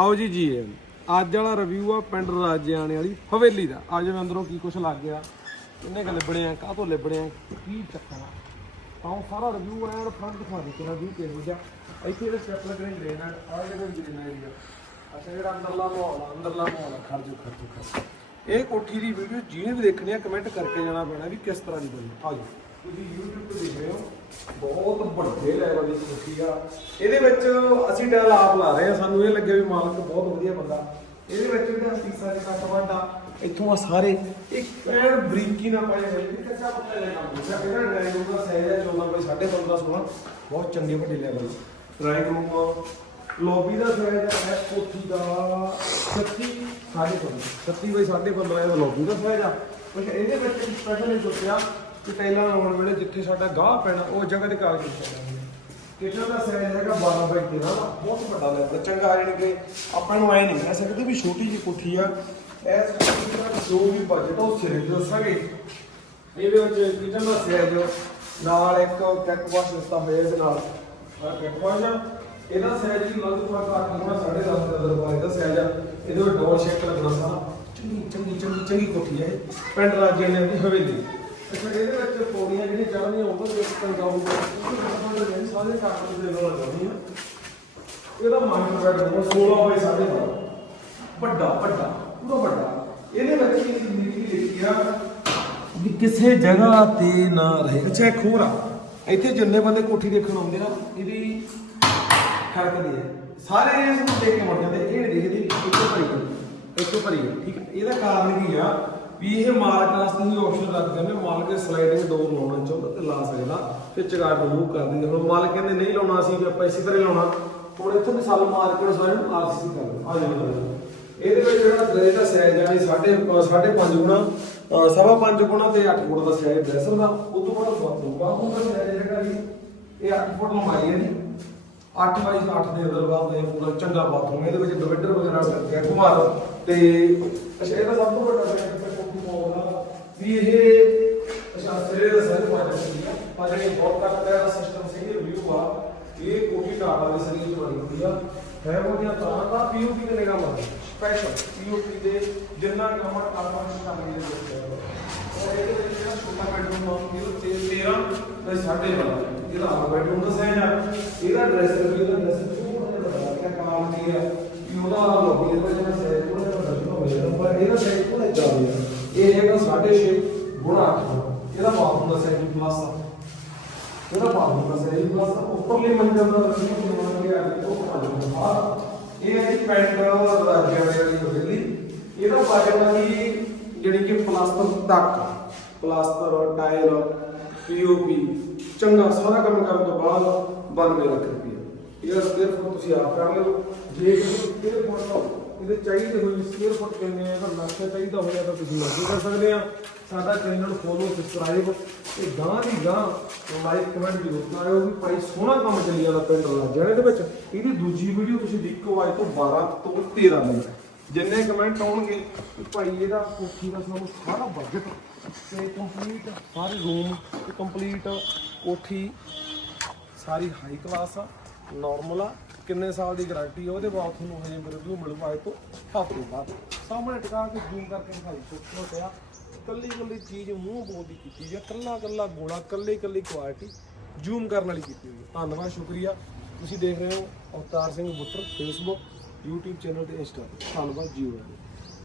ਆਓ ਜੀ ਜੀ ਅੱਜ ਵਾਲਾ ਰਿਵਿਊ ਆ ਪਿੰਡ ਰਾਜਿਆਣੇ ਵਾਲੀ, ਹਵੇਲੀ ਦਾ। ਅੱਜ ਮੈਂ ਅੰਦਰੋਂ ਕੀ ਕੁਛ ਲੱਗ ਗਿਆ। ਕਿੰਨੇ ਕੁ ਲਿਬੜੇ ਆ, ਕਾਹਤੋਂ ਲਿਬੜੇ ਆ, ਕੀ ਚੱਕਰ ਆ? ਤਾਂ ਉਹ ਸਾਰਾ ਰਿਵਿਊ ਐਨ ਫਰੰਟ ਦਿਖਾ ਦੇ ਤੇਰਾ ਵੀ ਕਿਹੋ ਜਿਹਾ। ਇੱਥੇ ਇਹਦੇ ਸਟੈਪ ਲੱਗਣੇ ਗ੍ਰੇਨਾਈਟ ਆ ਜਿਹੜੇ ਗ੍ਰੇਨਾਈਟ ਏਰੀਆ ਅੱਛਾ, ਜਿਹੜਾ ਅੰਦਰਲਾ ਮਾਹੌਲ ਆ, ਅੰਦਰਲਾ ਮਾਹੌਲ ਆ। ਖਰਜੋ ਖਰਜੋ ਖਰਜੋ ਇਹ ਕੋਠੀ ਦੀ ਵੀਡੀਓ ਜਿਹਨੇ ਵੀ ਦੇਖਣੀ ਆ ਕਮੈਂਟ ਕਰਕੇ ਜਾਣਾ ਪੈਣਾ ਵੀ ਕਿਸ ਤਰ੍ਹਾਂ ਦੀ ਬਣੀ। ਆ ਜਾਓ। ਤੁਸੀਂ YouTube ਤੇ ਦੇਖ ਰਹੇ ਹੋ, ਬਹੁਤ ਵੱਡੇ ਲੈਵਲ ਦੀ ਕੋਠੀ ਆ। ਇਹਦੇ ਵਿੱਚ ਅਸੀਂ ਟੈਲ ਆਪ ਲਾ ਰਹੇ ਆ, ਸਾਨੂੰ ਇਹ ਲੱਗਿਆ ਵੀ ਮਾਲਕ ਬਹੁਤ ਵਧੀਆ ਬੰਦਾ। ਇਹਦੇ ਵਿੱਚ ਜਿਹੜਾ ਸੀਸਾ ਦੇ ਕੱਟ ਵੱਡਾ, ਇੱਥੋਂ ਆ ਸਾਰੇ, ਇੱਕ ਐਨ ਬਰੀਕੀ ਨਾਲ ਪਾਏ ਹੋਏ ਨੇ, ਕੱਚਾ ਪੱਕਾ ਜਿਹਾ ਕੰਮ ਹੁੰਦਾ। ਇਹਦਾ ਡਰਾਈਂਗ ਰੂਮ ਦਾ ਸਾਈਜ਼ ਹੈ 14 ਬਾਈ 15.5 16 ਬਹੁਤ ਚੰਗੇ ਵੱਡੇ ਲੈਵਲ ਡਰਾਈਂਗ ਰੂਮ ਲੌਬੀ ਦਾ ਸਾਈਜ਼ ਹੈ ਇਸ ਕੋਠੀ ਦਾ 36 15.5 36 ਬਾਈ 15.5 ਇਹਦਾ ਲੌਬੀ ਦਾ ਸਾਈਜ਼ ਆ। ਕੁਛ ਇਹਦੇ ਵਿੱਚ ਸਪੈਸ਼ਲ ਇਹ ਸੋਚਿਆ ਕਿ ਟਾਈਲਾਂ ਲਾਉਣ ਵੇਲੇ ਜਿੱਥੇ ਸਾਡਾ ਗਾਹ ਪੈਣਾ, ਉਹ ਜਗ੍ਹਾ ਤੇ ਕਾਗਜ਼ ਵਿਛਾਉਣਾ ਕਿਚਨ ਦਾ ਸਾਈਜ਼ ਹੈਗਾ 12 ਬਾਈ 13 ਦਾ, ਬਹੁਤ ਵੱਡਾ ਲੈਵਲ ਚੰਗਾ ਜਾਣੀ ਕਿ ਆਪਾਂ ਨੂੰ ਐ ਨਹੀਂ ਕਹਿ ਸਕਦੇ ਵੀ ਛੋਟੀ ਜਿਹੀ ਕੋਠੀ ਆ। ਇਸ ਕੋਠੀ ਦਾ ਜੋ ਵੀ ਬਜਟ ਉਹ ਸਿਰੇ ਦੱਸਾਂਗੇ। ਇਹਦੇ ਵਿੱਚ ਕਿਚਨ ਦਾ ਸਾਈਜ਼ ਨਾਲ ਇੱਕ ਕੈਕ ਵਾਸ਼ ਦਿੱਤਾ ਹੋਇਆ ਇਹਦੇ ਨਾਲ। ਆ। ਵਾਸ਼ ਇਹਦਾ ਸਾਈਜ਼ ਵੀ ਲਗਭਗ 8 ਗੁਣਾ 10.5 ਦਾ ਦਰਬਾਰ ਦਾ ਸਾਈਜ਼ ਆ। ਇਹਦੇ ਵਿੱਚ ਡੋਰ ਸ਼ੇਕ ਲੱਗਣਾ ਸਾਰਾ। ਚੰਗੀ ਚੰਗੀ ਚੰਗੀ ਚੰਗੀ ਕੋਠੀ ਹੈ ਪਿੰਡ ਰਾਜੇ ਨੇ ਦੀ ਹਵੇਲੀ। ਅੱਛਾ ਇਹਦੇ ਵਿੱਚ ਪੌੜੀਆਂ ਜਿਹੜੀਆਂ ਚੜ੍ਹਨੀਆਂ ਉਹਨਾਂ ਦੇ ਵਿੱਚ ਕੰਗਾਊ ਸਾਰੇ ਕਾਰਨ ਦੇ ਨਾਲ ਲਾਉਣੀ ਆ। ਇਹਦਾ ਮਾਈਂਡ ਬੈਡ 16 ਬਾਈ 12.5 ਵੱਡਾ ਵੱਡਾ, ਪੂਰਾ ਵੱਡਾ। ਇਹਦੇ ਵਿੱਚ ਕੀ ਜ਼ਿੰਦਗੀ ਲਿਖੀ ਆ ਵੀ ਕਿਸੇ ਜਗ੍ਹਾ ਤੇ ਨਾ ਰਹੇ। ਅੱਛਾ, ਇੱਕ ਹੋਰ ਆ। ਇੱਥੇ ਜਿੰਨੇ ਬੰਦੇ ਕੋਠੀ ਦੇਖਣ ਆਉਂਦੇ ਆ, ਇਹਦੀ ਖੜਕਦੀ ਹੈ। ਸਾਰੇ ਇਸ ਨੂੰ ਦੇਖ ਕੇ ਮੁੜ ਜਾਂਦੇ, ਇਹ ਨਹੀਂ ਦੇਖਦੇ, ਇੱਕੋ ਭਰੀ। ਇੱਕੋ ਭਰੀ, ਠੀਕ ਹੈ ਇਹਦਾ ਕਾਰਨ ਕੀ ਆ? ਵੀ ਇਹ ਮਾਲਕ ਵਾਸਤੇ ਹੀ ਆਪਸ਼ਨ ਰੱਖ ਦਿੰਦੇ ਮਾਲਕ ਸਲਾਈਡਿੰਗ ਡੋਰ ਲਾਉਣਾ ਚਾਹੁੰਦਾ ਤੇ ਲਾ ਸਕਦਾ। ਫਿਰ ਚਗਾਰ ਰਿਮੂਵ ਕਰ ਦਿੰਦੇ। ਹੁਣ ਮਾਲਕ ਕਹਿੰਦੇ ਨਹੀਂ ਲਾਉਣਾ ਸੀ ਵੀ ਆਪਾਂ ਇਸੇ ਤਰ੍ਹਾਂ ਹੀ ਲਾਉਣਾ। ਹੁਣ ਇੱਥੋਂ ਵੀ ਸਾਲ ਮਾਰ ਕੇ ਸਾਰੇ ਨੂੰ ਆਰਸੀਸੀ ਕਰ ਲਓ ਆ ਜਾਓ ਇਹਦੇ ਵਿੱਚ ਜਿਹੜਾ ਡਰੇਸ ਦਾ ਸਾਈਜ਼ ਆ ਇਹ ਸਾਢੇ ਅ, ਸਾਢੇ 5 ਗੁਣਾ ਅ, ਸਵਾ 5 ਗੁਣਾ ਤੇ 8 ਗੁਣਾ ਦਾ ਸਾਈਜ਼ ਡਰੈਸਰ ਦਾ ਉਸ ਤੋਂ ਬਾਅਦ ਬਾਥਰੂਮ ਬਾਥਰੂਮ ਦਾ ਸਾਈਜ਼ ਜਿਹੜਾ ਜੀ ਇਹ 8 ਫੁੱਟ ਲੰਬਾਈ ਹੈ ਜੀ। 8 ਬਾਈ 8 ਦੇ ਅੰਦਰ ਬਾਅਦ ਇਹ ਪੂਰਾ ਚੰਗਾ ਬਾਥਰੂਮ ਇਹਦੇ ਵਿੱਚ ਡਿਵਾਈਡਰ ਵਗੈਰਾ ਲੱਗਿਆ ਘੁਮਾਰ। ਤੇ ਅੱਛਾ ਇਹਦਾ ਸਭ ਤੋਂ ਵੱਡਾ ਸਾਈਜ਼ ਤੇ ਕੋਠੀ ਪਾਉਣਾ ਵੀ ਇਹ ਅੱਛਾ ਸਿਰੇ ਦਾ ਸਾਈਜ਼ ਪਾਇਆ ਸੀ ਪਰ ਇਹ ਬਹੁਤ ਤੱਕ ਦਾ ਸਿਸਟਮ ਸਹੀ ਰਿਵਿਊ ਆ। ਇਹ ਕੋਠੀ ਟਾਟਾ ਦੀ ਸਰੀਰ ਬਣੀ ਹੁੰਦੀ ਆ। ਹੈ ਉਹ ਜਾਂ ਤਾਂ ਦਾ ਪੀਓਪੀ ਦੇ ਨਿਗਾਹ ਮਾਰ ਸਪੈਸ਼ਲ ਪੀਓਪੀ ਦੇ ਜਿੰਨਾ ਕੰਮ ਟਾਟਾ ਦੀ ਕੰਮ ਦੇ ਵਿੱਚ ਹੈ ਉਹ ਇਹਦੇ ਵਿੱਚ ਜਿਹੜਾ ਛੋਟਾ ਬੈਡਰੂਮ ਆ, ਇਹ 13 ਤੇ 12.5 ਇਹਦਾ ਆ। ਬੈਡਰੂਮ ਦਾ ਸਾਈਜ਼ ਆ। ਇਹਦਾ ਡਰੈਸਰ ਵੀ, ਇਹਦਾ ਡਰੈਸਰ ਥੋੜਾ ਜਿਹਾ ਵੱਡਾ ਕਿਆ ਕਮਾਲ ਕੀ ਆ। ਕਿ ਉਹਦਾ ਲੋਬੀ ਦੇ ਵਿੱਚ ਜਿਹੜਾ ਸਾਈਜ਼ 6 ਨਾਲ 6.5 ਗੁਣਾ 8 ਇਹਦਾ ਭਾਵ ਹੁੰਦਾ ਸੈਲ ਪਲੱਸ ਦਾ। ਇਹਦਾ ਭਾਵ ਹੁੰਦਾ ਸੈਲ ਪਲੱਸ ਦਾ। ਉੱਪਰਲੀ ਮੰਜ਼ਿਲ ਦਾ ਰੱਖੀ ਹੋਣਾ ਕਿ ਆ ਕੇ ਉਹ ਪੰਜ ਦਾ ਇਹ ਹੈ ਜੀ ਪੈਂਡ ਰਾਜੇ ਵਾਲੀ ਹਵੇਲੀ। ਇਹਦਾ ਪਾਜਣਾ ਜੀ ਜਿਹੜੀ ਕਿ ਪਲਾਸਟਰ ਤੱਕ ਪਲਾਸਟਰ ਟਾਇਲ ਪੀਓਪੀ ਚੰਗਾ, ਸਾਰਾ ਕੰਮ ਕਰਨ ਤੋਂ ਬਾਅਦ 92 ਲੱਖ ਰੁਪਏ ਇਹ ਸਿਰਫ ਤੁਸੀਂ ਆਪ ਕਰ ਲਿਓ। ਜੇ ਇਹ ਪੁੱਛੋ ਇਹਦੇ ਚਾਹੀਦੇ ਹੋਏ ਸਕੁਅਰ ਫੁੱਟ ਕਿੰਨੇ ਆ, ਅਗਰ ਲੱਖ ਚਾਹੀਦਾ ਹੋਇਆ ਤਾਂ ਤੁਸੀਂ ਮਰਜ਼ੀ ਕਰ ਸਕਦੇ ਆ। ਸਾਡਾ ਚੈਨਲ ਫੋਲੋ ਸਬਸਕ੍ਰਾਈਬ ਤੇ ਗਾਂ ਦੀ ਗਾਂ ਲਾਈਕ ਕਮੈਂਟ ਜ਼ਰੂਰ ਕਰਿਓ ਵੀ ਭਾਈ ਸੋਹਣਾ ਕੰਮ ਚੱਲੀ ਜਾਂਦਾ ਪਿੰਡ ਰਾਜਿਆਣੇ ਇਹਦੇ ਵਿੱਚ। ਇਹਦੀ ਦੂਜੀ ਵੀਡੀਓ ਤੁਸੀਂ ਦੇਖੋ ਅੱਜ ਤੋਂ 12 ਤੋਂ 13 ਦਿਨ ਜਿੰਨੇ ਕਮੈਂਟ ਆਉਣਗੇ ਕਿ ਭਾਈ ਇਹਦਾ ਕੋਠੀ ਦਾ ਸਾਨੂੰ ਸਾਰਾ ਬਜਟ ਤੇ ਕੰਪਲੀਟ ਸਾਰੇ ਰੂਮ ਤੇ ਕੰਪਲੀਟ ਕੋਠੀ, ਸਾਰੀ ਹਾਈ ਕਲਾਸ ਆ ਨਾਰਮਲ ਆ। ਕਿੰਨੇ ਸਾਲ ਦੀ ਗਾਰੰਟੀ ਆ, ਉਹਦੇ ਬਾਅਦ ਤੁਹਾਨੂੰ ਹਜੇ ਰਿਵਿਊ ਮਿਲੂਗਾ ਅੱਜ ਤੋਂ ਹਫ਼ਤੇ ਬਾਅਦ। ਸਾਹਮਣੇ ਟਿਕਾ ਕੇ ਜ਼ੂਮ ਕਰਕੇ ਦਿਖਾਈ ਸੋਚੋ ਪਿਆ। ਕੱਲੀ ਕੱਲੀ ਚੀਜ਼ ਮੂੰਹ ਬੋਲਦੀ ਕੀਤੀ ਹੈ ਕੱਲਾ ਕੱਲਾ ਗੋਲਾ ਕੱਲੀ ਕੱਲੀ ਕੁਆਲਿਟੀ ਜ਼ੂਮ ਕਰਨ ਵਾਲੀ ਕੀਤੀ ਹੋਈ ਹੈ ਧੰਨਵਾਦ, ਸ਼ੁਕਰੀਆ। ਤੁਸੀਂ ਦੇਖ ਰਹੇ ਹੋ Avtar Singh Buttar Facebook YouTube channel ਤੇ ਇੰਸਟਾ ਧੰਨਵਾਦ, ਜੀਓ